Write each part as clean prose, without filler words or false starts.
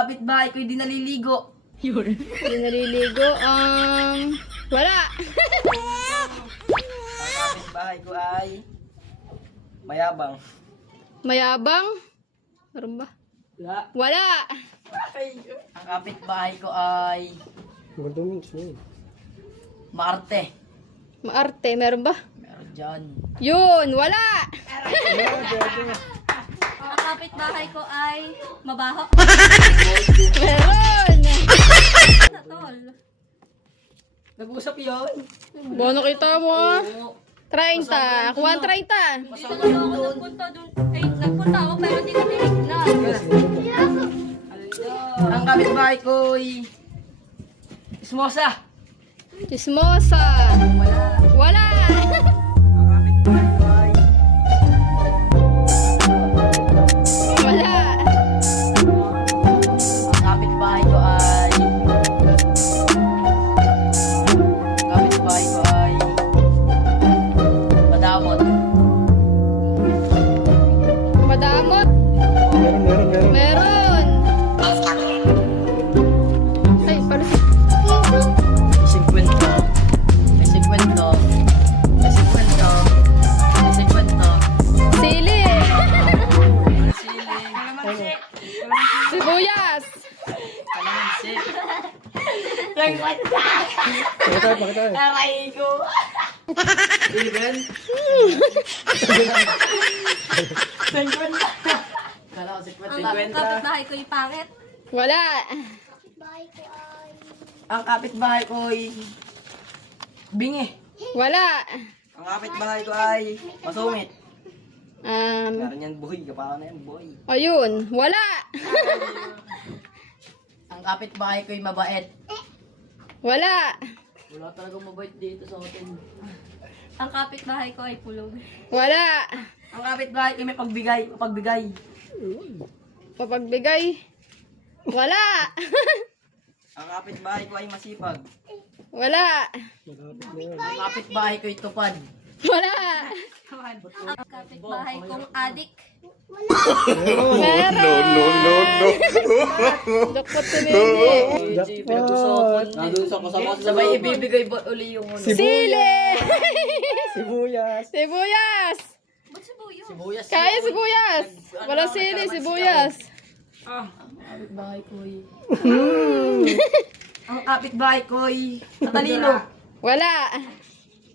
kapitbahay ko hindi naliligo. Hindi naliligo. Wala. Ang kapitbahay ko ay mayabang. Mayabang? Meron ba? Wala. Wala. Ang kapitbahay ko ay maarte. Maarte, meron ba? Meron dyan. Yun, wala. Ang kapitbahay ko ay mabaho. Meron. Natol. Nag-usap yun. Bono kita mo ah. Oo. 30. Kuha ang 30. Dito na ako nagpunta dun. Ay, nagpunta ako pero di ko tinignan. Ang kapitbahay ko ay ismosa. Chismosa. Wala. Ang kapitbahay ko ay Wala. ang kapitbahay ko ay madamot. Madamot. Meron. Ay, para sa... 50. May 50. May 50. May 50. Sili. Sili. Sibuyas. Kalamansi. Aray ko. Ilan? 50. Kala ko 50. Kapitbahay ko yung pangit. Wala. Ang kapitbahay ko ay bingi. Wala. Ang kapitbahay ko ay masungit. Meron yan boy. Kapaka na yan boy. Ayun. Wala. Ang kapitbahay ko ay mabait. Wala. Wala talagang mabait dito sa hotel. Ang kapitbahay ko ay pulog. Wala. Ang kapitbahay ko ay may pagbigay. Pagbigay. Papagbigay. Wala. Ang kapitbahay ko ay masipag. Wala. Ang kapitbahay ko ay tupad. Wala. Ang kapitbahay kong adik. Meron. No. Jackpot si Nene. Nandun sa kasama. Sabay ibibigay ba uli yung ano? Sili. Sibuyas. Sibuyas. Ba't sibuyo? Sibuyas. Kaya sibuyas. Wala sili, sibuyas. Ang kapitbahay ko ay... Ang kapitbahay ko ay matalino. Wala.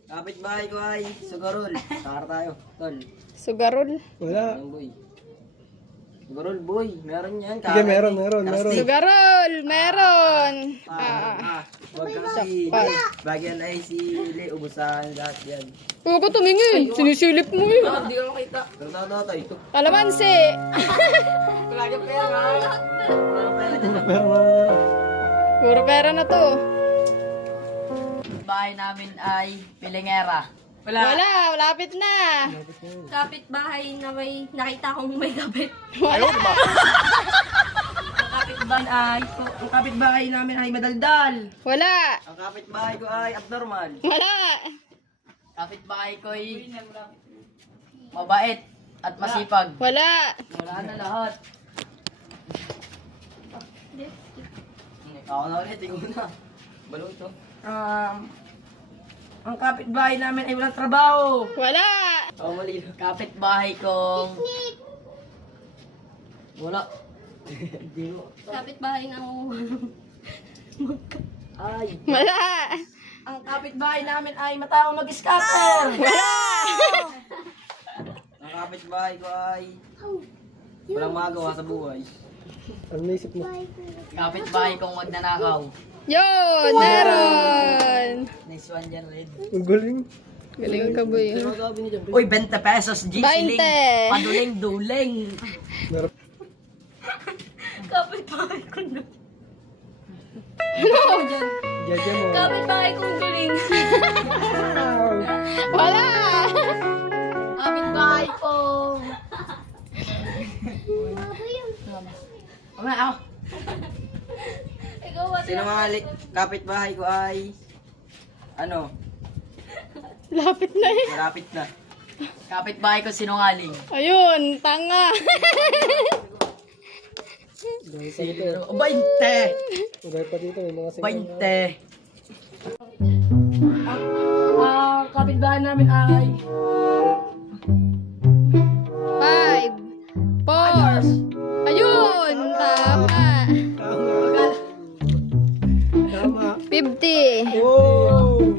Kapitbahay ko ay sugarol. Sara tayo. Tol. Sugarol. Wala. Ano boy? Sugarol boy. Meron yan. Sige, meron. Sugarol. Meron. Huwag kang si... Bagyan ay si Le. Ubusahan lahat yan. Huwag ko tumingin. Sinisilip mo eh. Hindi ka makita. Pero ito. Kalamansi. Talaga pera. Puro pera na to. Bahay namin ay pilingera. Wala. Lapit na. Kapitbahay na may nakita kong may kapit. Wala. Ang kapitbahay namin ay madaldal. Wala. Ang kapitbahay ko ay abnormal. Wala. Kapitbahay ko ay mabait at masipag. Wala. Wala na lahat. Ako na ulit, ikaw na. Balong ito. Ang kapitbahay namin ay walang trabaho. Wala. Mali. Kapitbahay kong... Wala. Hindi mo. Kapitbahay ng Ay. Wala. Ang kapitbahay namin ay mataong mag-scatter. Wala. Ang kapitbahay ko ay walang magawa sa buhay. Ano naisip mo? Kapitbahay kong magnanakaw. Yun. Meron. Nice one dyan, Red. Ang galing. Galing ka boy. Uy, 20 pesos, G. 20. Paduling-duling. kapitbahay ko na. Jaja mo. Kapitbahay kong duling. Wala. Kapitbahay ko. Ako. Ikaw ba? Sino mga kapitbahay ko ay ano, Lapit na eh. malapit na. Kapitbahay ko sinungaling. Ayun. Tanga. Sino na naman? 20! Gaya pa dito, may mga 20! Kapitbahay namin ay... 5, 4. Ayun! Tama. Tama. 50. Oh!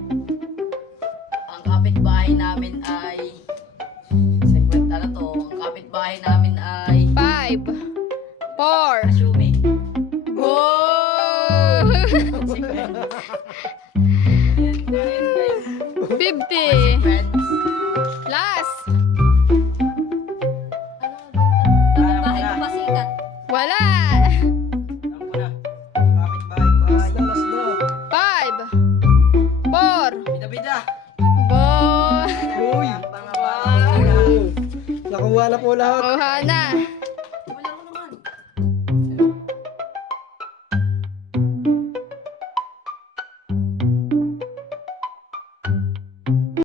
Ang kapitbahay namin ay... 50 na to. Ang kapitbahay namin ay... 5, 4. Assuming. Oh! 50. Friends. Last. Kapitbahay ko pa sikat. Wala. Alam ko na. Kapitbahay. Last na. 5, 4. Bida-bida. Boy. Uy! Ang mga Nakuha na po lahat. Kuha na.